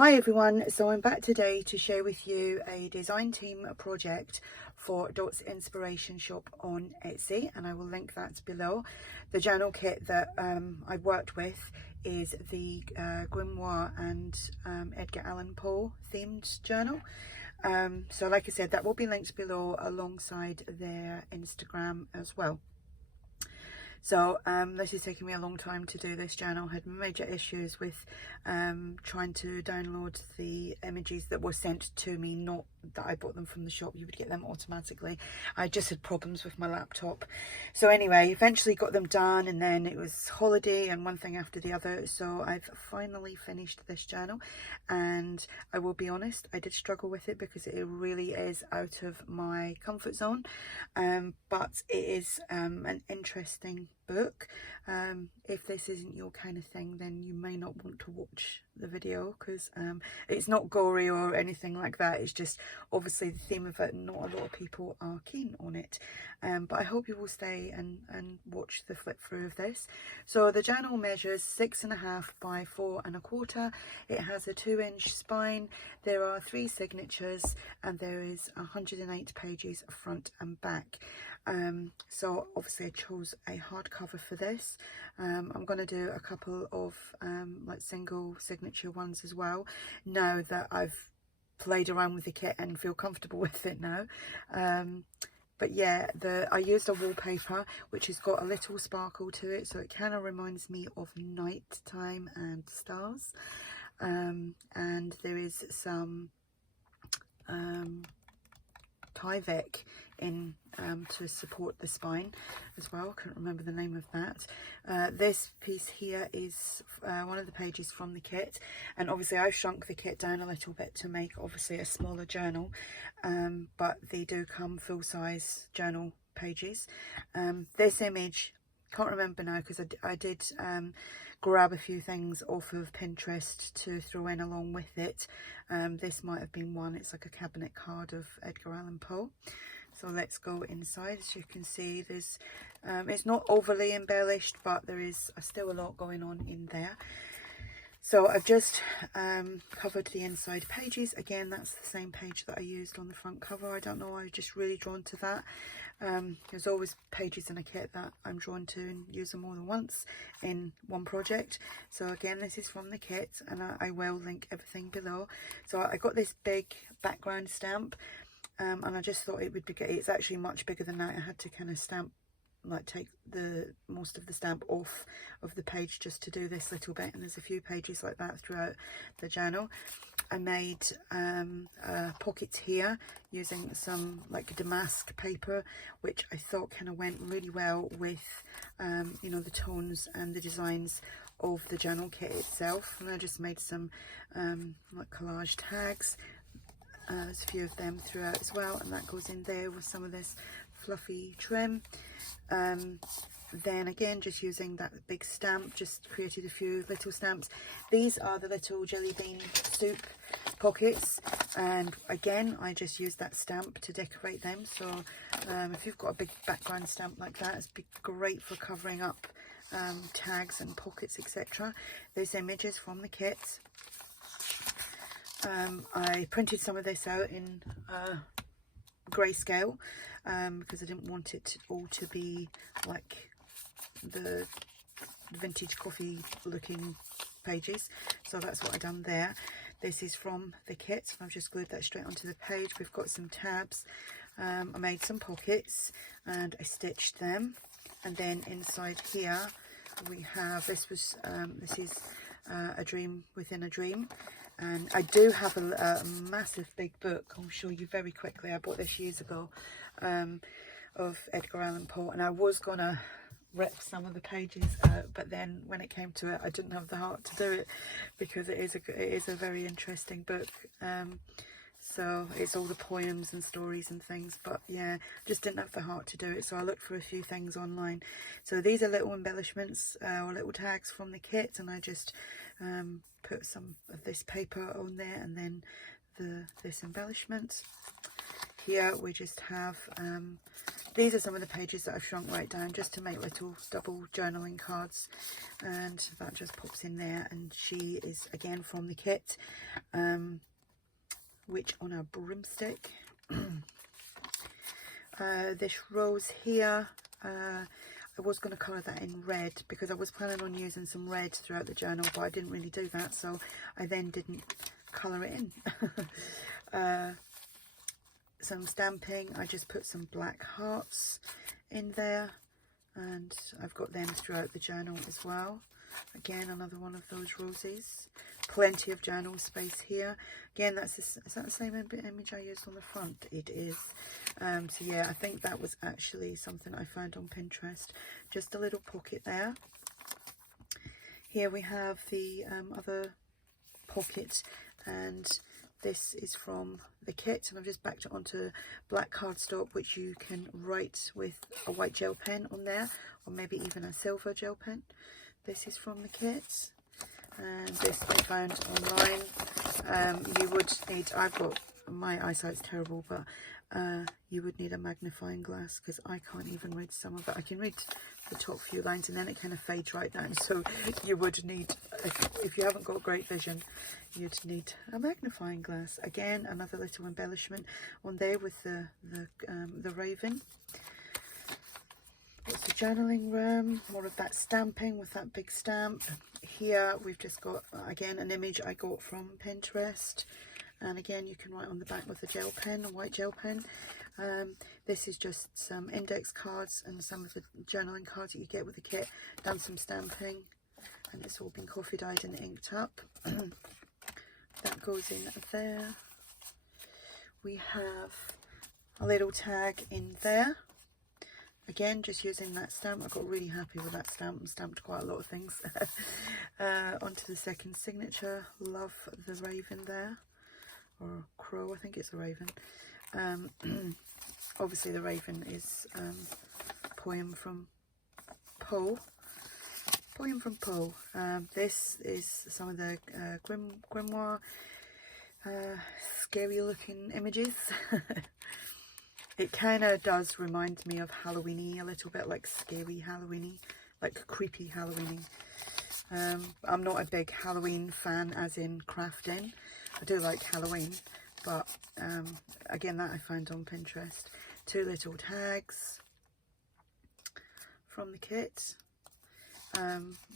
Hi everyone, so I'm back today to share with you a design team project for Dot's Inspiration Shop on Etsy, and I will link that below. The journal kit that I've worked with is the grimoire and Edgar Allan Poe themed journal. So like I said, that will be linked below alongside their Instagram as well. So this is taking me a long time to do this journal. I had major issues with trying to download the images that were sent to me, not that I bought them from the shop. You would get them automatically. I just had problems with my laptop. So anyway, eventually got them done, and then it was holiday and one thing after the other. So I've finally finished this journal, and I will be honest, I did struggle with it because it really is out of my comfort zone, but it is an interesting book. If this isn't your kind of thing, then you may not want to watch the video, because it's not gory or anything like that. It's just obviously the theme of it, not a lot of people are keen on it, but I hope you will stay and watch the flip through of this. So the journal measures 6.5 by 4 1/4. It has a 2-inch spine. There are 3 signatures, and there is 108 pages front and back. So obviously I chose a hardcover for this. I'm going to do a couple of like single signature ones as well, now that I've played around with the kit and feel comfortable with it now. But yeah, I used a wallpaper which has got a little sparkle to it, so it kind of reminds me of night time and stars. And there is some Tyvek in to support the spine as well. I can't remember the name of that. This piece here is one of the pages from the kit, and obviously I've shrunk the kit down a little bit to make obviously a smaller journal, but they do come full-size journal pages. This image, can't remember now because I did grab a few things off of Pinterest to throw in along with it. This might have been one. It's like a cabinet card of Edgar Allan Poe. So let's go inside. As you can see, there's it's not overly embellished, but there is still a lot going on in there. So I've just covered the inside pages. Again, that's the same page that I used on the front cover. I don't know, I was just really drawn to that. There's always pages in a kit that I'm drawn to and use them more than once in one project. So again, this is from the kit, and I will link everything below. So I got this big background stamp, and I just thought it would be good. It's actually much bigger than that. I had to kind of stamp, like take the most of the stamp off of the page just to do this little bit, and there's a few pages like that throughout the journal. I made pockets here using some like damask paper, which I thought kind of went really well with you know, the tones and the designs of the journal kit itself. And I just made some like collage tags. There's a few of them throughout as well, and that goes in there with some of this fluffy trim. Then again, just using that big stamp, just created a few little stamps. These are the little jelly bean soup pockets, and again I just used that stamp to decorate them. So if you've got a big background stamp like that, it's great for covering up tags and pockets, etc. There's images from the kit. I printed some of this out in grayscale because I didn't want it all to be like the vintage coffee looking pages, so that's what I've done there. This is from the kit, I've just glued that straight onto the page. We've got some tabs. I made some pockets and I stitched them, and then inside here we have this is a dream within a dream. And I do have a massive big book. I'll show you very quickly. I bought this years ago of Edgar Allan Poe, and I was gonna rip some of the pages out, but then when it came to it, I didn't have the heart to do it, because it is a very interesting book. So it's all the poems and stories and things, but yeah, just didn't have the heart to do it. So I looked for a few things online. So these are little embellishments or little tags from the kit, and I just put some of this paper on there, and then this embellishment. Here we just have, these are some of the pages that I've shrunk right down just to make little double journaling cards, and that just pops in there. And she is again from the kit, which on a broomstick. This rose here, I was going to colour that in red because I was planning on using some red throughout the journal, but I didn't really do that, so I then didn't colour it in. Some stamping, I just put some black hearts in there, and I've got them throughout the journal as well. Again, another one of those roses. Plenty of journal space here. Again, is that the same image I used on the front? It is. So yeah, I think that was actually something I found on Pinterest. Just a little pocket there. Here we have the other pocket, and this is from the kit, and I've just backed it onto black cardstock, which you can write with a white gel pen on there, or maybe even a silver gel pen. This is from the kit, and this I found online. You would need, my eyesight's terrible, but you would need a magnifying glass because I can't even read some of it. I can read the top few lines and then it kind of fades right down, so you would need, if you haven't got great vision, you'd need a magnifying glass. Again, another little embellishment on there with the raven. It's the journaling room, more of that stamping with that big stamp. Here we've just got, again, an image I got from Pinterest, and again you can write on the back with a gel pen, a white gel pen. This is just some index cards and some of the journaling cards that you get with the kit. Done some stamping, and it's all been coffee dyed and inked up. That goes in there. We have a little tag in there. Again, just using that stamp. I got really happy with that stamp and stamped quite a lot of things. Onto the second signature. Love the raven there, or crow, I think it's a raven. Obviously the raven is poem from Poe. This is some of the grimoire, scary looking images. It kind of does remind me of Halloween-y a little bit, like scary Halloween-y, like creepy Halloween-y. I'm not a big Halloween fan as in crafting. I do like Halloween, but again, that I found on Pinterest. Two little tags from the kit.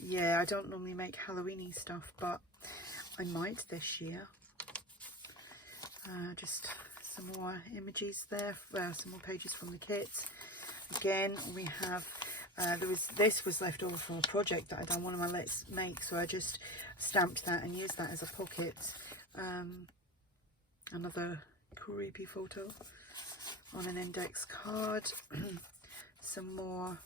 Yeah, I don't normally make Halloween-y stuff, but I might this year. Just some more images there, some more pages from the kit. Again, we have, this was left over from a project that I done, one of my Let's Make, so I just stamped that and used that as a pocket. Another creepy photo on an index card. Some more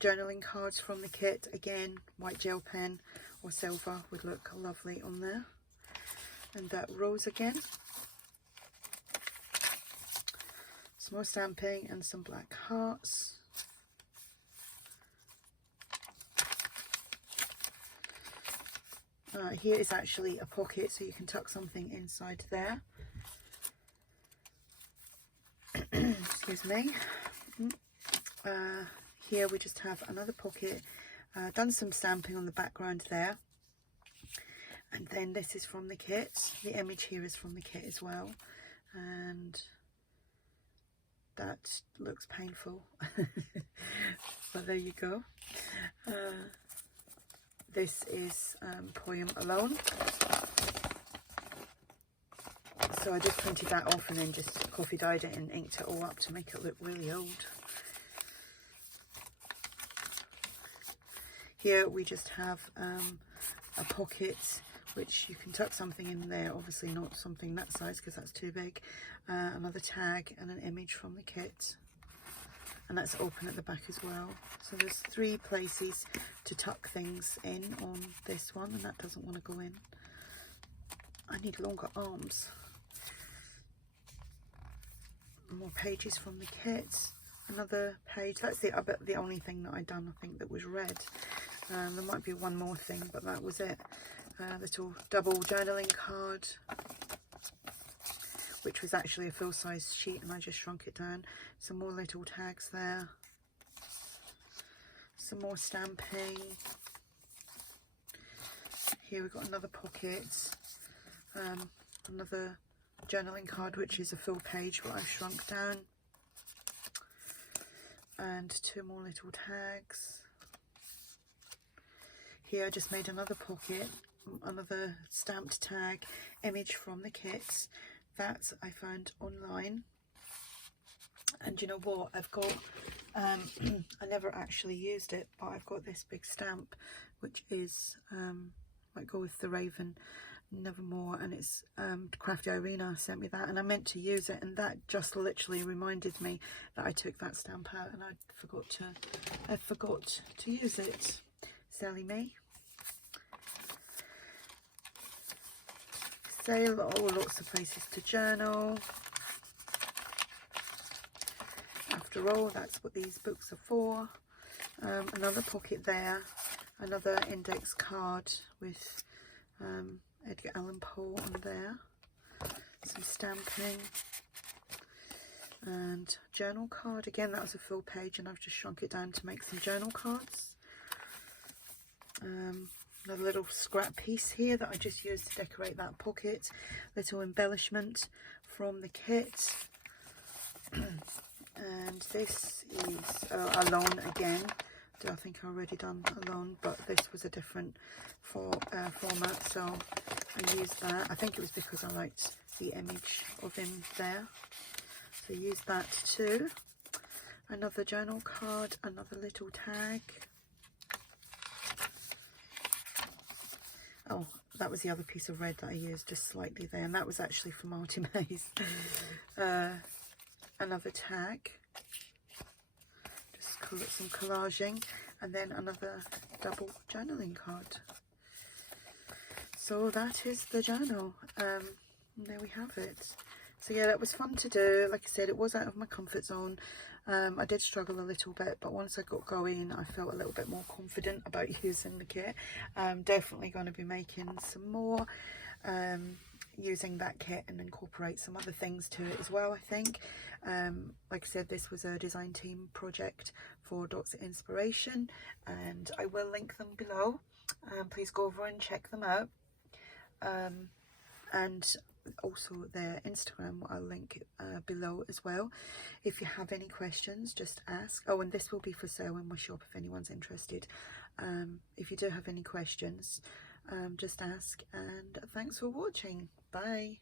journaling cards from the kit. Again, white gel pen or silver would look lovely on there. And that rose again. Some more stamping and some black hearts. Here is actually a pocket, so you can tuck something inside there. Excuse me. Here we just have another pocket. Done some stamping on the background there. And then this is from the kit. The image here is from the kit as well. And that looks painful. But there you go. This is Poem Alone. So I just printed that off and then just coffee dyed it and inked it all up to make it look really old. Here we just have a pocket which you can tuck something in there, obviously not something that size because that's too big. Another tag and an image from the kit, and that's open at the back as well. So there's 3 places to tuck things in on this one, and that doesn't want to go in. I need longer arms. More pages from the kit. Another page. That's the only thing that I done, I think, that was red. There might be one more thing, but that was it. Little double journaling card which was actually a full-size sheet, and I just shrunk it down. Some more little tags there, some more stamping. Here we've got another pocket, another journaling card, which is a full page but I've shrunk down, and 2 more little tags. Here I just made another pocket, another stamped tag image from the kit that I found online. And you know what, I've got I never actually used it, but I've got this big stamp which is might go with the Raven Nevermore, and it's Crafty Irina sent me that, and I meant to use it, and that just literally reminded me that I took that stamp out and I forgot to use it. Silly me. Sale, oh, lots of places to journal. After all, that's what these books are for. Another pocket there, another index card with Edgar Allan Poe on there, some stamping, and journal card. Again, that was a full page and I've just shrunk it down to make some journal cards. Another little scrap piece here that I just used to decorate that pocket. Little embellishment from the kit. And this is Alone again. I think I already done Alone, but this was a different format, so I used that. I think it was because I liked the image of him there, so I used that too. Another journal card, another little tag. Oh, that was the other piece of red that I used just slightly there, and that was actually from ARTYmaze. Another tag, just call it some collaging, and then another double journaling card. So that is the journal. There we have it. So yeah, that was fun to do. Like I said, it was out of my comfort zone. I did struggle a little bit, but once I got going, I felt a little bit more confident about using the kit. I'm definitely going to be making some more using that kit and incorporate some other things to it as well, I think. Like I said, this was a design team project for Dots of Inspiration, and I will link them below. Please go over and check them out. And also their Instagram I'll link below as well. If you have any questions, just ask. Oh, and this will be for sale in my shop if anyone's interested. If you do have any questions, just ask, and thanks for watching. Bye.